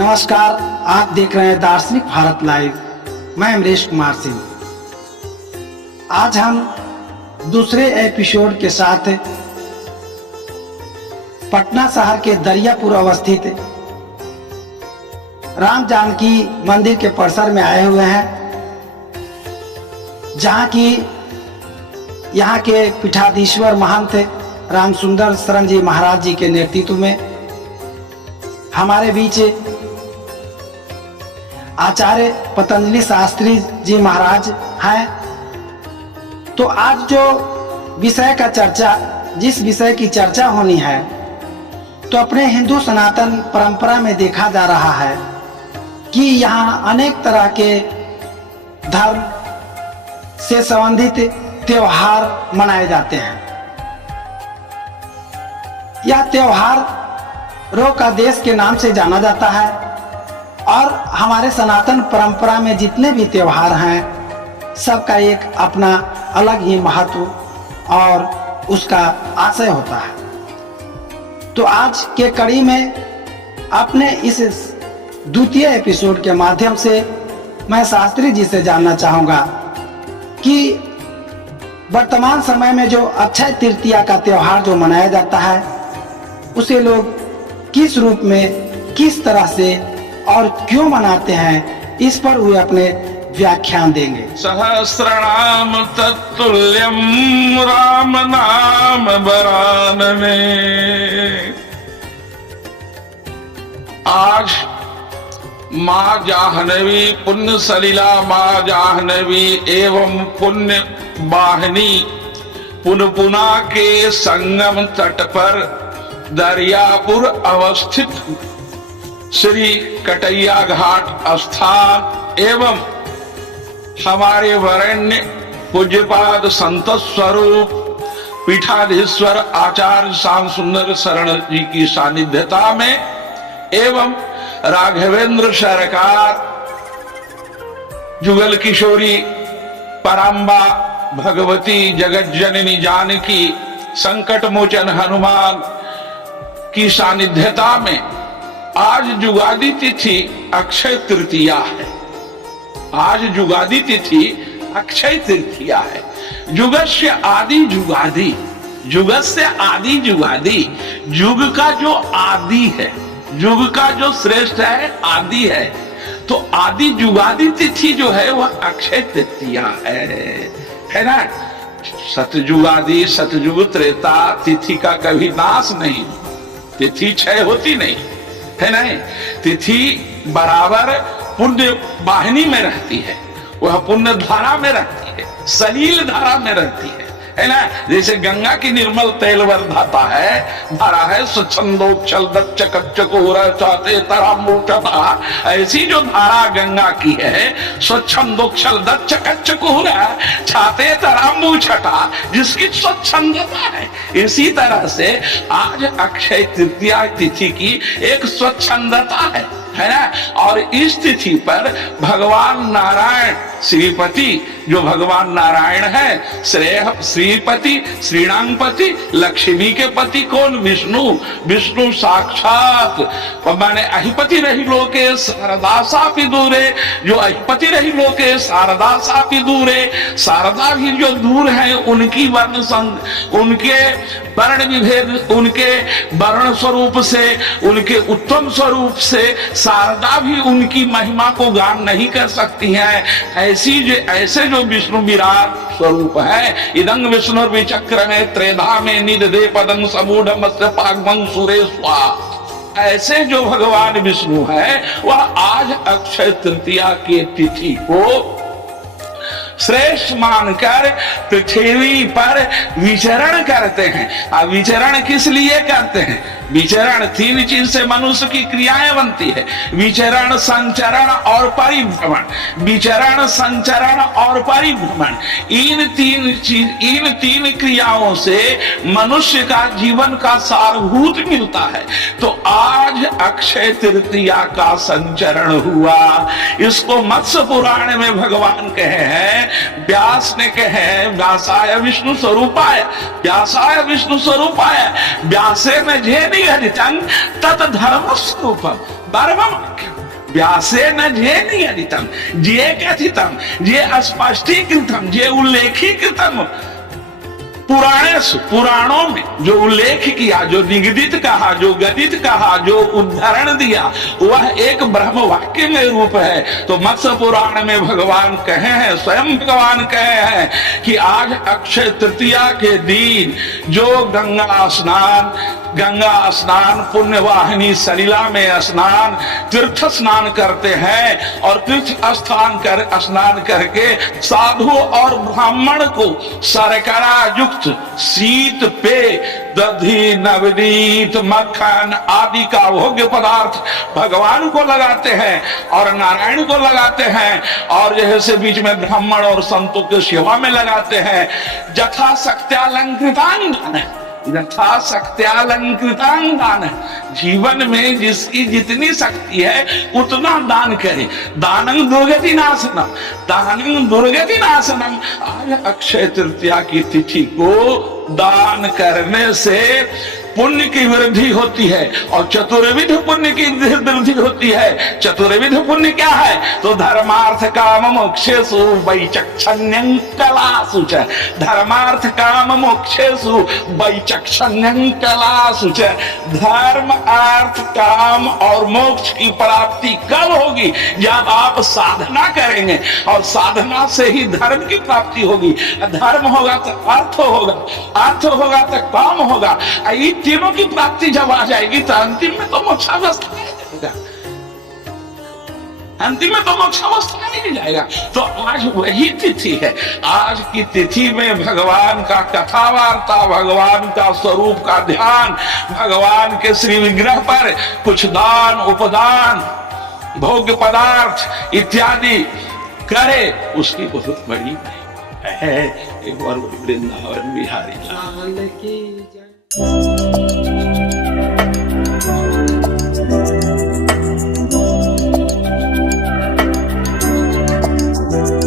नमस्कार, आप देख रहे हैं दार्शनिक भारत लाइव। मैं अमरीश कुमार सिंह। आज हम दूसरे एपिसोड के साथ पटना शहर के दरियापुर अवस्थित राम जानकी मंदिर के परिसर में आए हुए हैं, जहां की यहाँ के पीठाधीश्वर महंत राम सुंदर शरण जी महाराज जी के नेतृत्व में हमारे बीच आचार्य पतंजलि शास्त्री जी महाराज हैं। तो आज जो विषय का चर्चा, जिस विषय की चर्चा होनी है, तो अपने हिंदू सनातन परंपरा में देखा जा रहा है कि यहाँ अनेक तरह के धर्म से संबंधित त्योहार मनाए जाते हैं। यह त्योहारों का देश के नाम से जाना जाता है और हमारे सनातन परंपरा में जितने भी त्योहार हैं, सबका एक अपना अलग ही महत्व और उसका आशय होता है। तो आज के कड़ी में अपने इस द्वितीय एपिसोड के माध्यम से मैं शास्त्री जी से जानना चाहूँगा कि वर्तमान समय में जो अक्षय तृतीया का त्योहार जो मनाया जाता है, उसे लोग किस रूप में, किस तरह से और क्यों मनाते हैं, इस पर वे अपने व्याख्यान देंगे। सहस्रनाम तत्तुल्यम राम नाम बरानने। आज माँ जाह्नवी, पुण्य सलिला माँ जाह्नवी एवं पुण्य वाहिनी पुनपुना के संगम तट पर दरियापुर अवस्थित श्री कटैया घाट स्थान एवं हमारे वरेण्य पूज्यपाद संत स्वरूप पीठाधीश्वर आचार्य श्याम सुंदर शरण जी की सानिध्यता में एवं राघवेंद्र सरकार, जुगल किशोरी, पराम्बा भगवती, जगत जननी जानकी, संकट मोचन हनुमान की सानिध्यता में आज जुगादी तिथि अक्षय तृतीया है। आज जुगादी तिथि अक्षय तृतीया है। जुगस्य आदि जुगादी, जुगस्य आदि जुगादी, जुग का जो आदि है, जुग का जो श्रेष्ठ है, आदि है। तो आदि जुगादी तिथि जो है वह अक्षय तृतीया है ना। सतयुगादि, सतयुग त्रेता, तिथि का कभी नाश नहीं, तिथि क्षय होती नहीं है ना। तिथि बराबर पुण्य वाहिनी में रहती है, वह पुण्य धारा में रहती है, सलील धारा में रहती है ना। जैसे गंगा की निर्मल तेल वर्धाता है, धारा है, स्वच्छंदोक्षल दच्च कच्चक हो चाहते तराम्बूषता, ऐसी जो धारा गंगा की है, स्वच्छंदोक्षल दच्च कच्चक हो चाहते तराम्बूषता, जिसकी स्वच्छंदता है। इसी तरह से आज अक्षय तृतीया तिथि की एक स्वच्छंदता है ना। और इस तिथि पर भगवान नारायण श्रीपति, जो भगवान नारायण है, श्रीपति, श्रीणांगपति, लक्ष्मी के पति कौन? विष्णु। विष्णु साक्षात माने अहिपति रही लोके शारदा सापि दूरे, जो अहिपति रही लोके शारदा सापि दूरे। शारदा भी जो दूर है, उनकी वर्ण संग, उनके वर्ण विभेद, उनके वर्ण स्वरूप से, उनके उत्तम स्वरूप से शारदा भी उनकी महिमा को गान नहीं कर सकती है। ऐसे जो विष्णु विराट स्वरूप है, इदंग विष्णु विचक्र में त्रेधा में निदधे पदं समूढ़ मत्स्य पाग्मं सुरेश्वा, ऐसे जो भगवान विष्णु है, वह आज अक्षय तृतीया की तिथि को श्रेष्ठ मानकर पृथ्वी पर विचरण करते हैं। अब विचरण किस लिए करते हैं? विचरण तीन चीज से मनुष्य की क्रियाएं बनती है: विचरण, संचरण और परिभ्रमण। विचरण, संचरण और परिभ्रमण, इन तीन क्रियाओं से मनुष्य का जीवन का सारभूत मिलता है। तो आज अक्षय तृतीया का संचरण हुआ। इसको मत्स्य पुराण में भगवान कहे हैं, व्यास ने कहे, व्यासाय विष्णु स्वरूपाय, व्यासाय विष्णु स्वरूपाय, व्यासे में जे निगदितं तत् धर्म स्वरूपम। 12वां वाक्य व्यासे न जे निगदितम जे कथितम जे स्पष्टीकृतम जे उल्लेखीकृतम पुराणों में जो उल्लेख किया, जो निगदित कहा, जो गदित कहा, जो उदाहरण दिया, वह एक ब्रह्म वाक्य में रूप है। तो मत्स्य पुराण में भगवान कहे हैं, स्वयं भगवान कहे हैं कि आज अक्षय तृतीया के दिन जो गंगा स्नान पुण्य वाहिनी सलिला में स्नान, तीर्थ स्नान करते हैं और तीर्थ स्नान करके साधु और ब्राह्मण को शर्करा युक्त शीत पे दधी नवनीत मक्खन आदि का भोग्य पदार्थ भगवान को लगाते हैं और नारायण को लगाते हैं और जैसे बीच में ब्राह्मण और संतों की सेवा में लगाते हैं। यथा शक्त्यालंकृतांगन, यथा शक्त्यालंकृतांगन, जीवन में जिसकी जितनी शक्ति है उतना दान करे। दानं दुर्गति नाशनम, दानं दुर्गति नाशनम। आज अक्षय तृतीया की तिथि को दान करने से पुण्य की वृद्धि होती है और चतुर्विध पुण्य की वृद्धि होती है। चतुर्विध पुण्य क्या है? तो धर्मार्थ काम मोक्षेषु वैचक्षण्यं कलासु च, धर्मार्थ काम मोक्षेषु वैचक्षण्यं कलासु च। धर्म अर्थ काम और मोक्ष की प्राप्ति कब होगी? जब आप साधना करेंगे और साधना से ही धर्म की प्राप्ति होगी। धर्म होगा तो अर्थ होगा, अर्थ होगा तो काम होगा। तीनों की प्राप्ति जब आ जाएगी तो अंतिम में तो मोक्षावस्था में जाएगा, अंतिम में तो मोक्षावस्था में जाएगा। तो आज वही तिथि है। आज की तिथि में भगवान का कथा वार्ता, भगवान का स्वरूप का ध्यान, भगवान के श्री विग्रह पर कुछ दान उपदान भोग्य पदार्थ इत्यादि करे, उसकी बहुत बड़ी है। एक बार वृंदावन बिहारी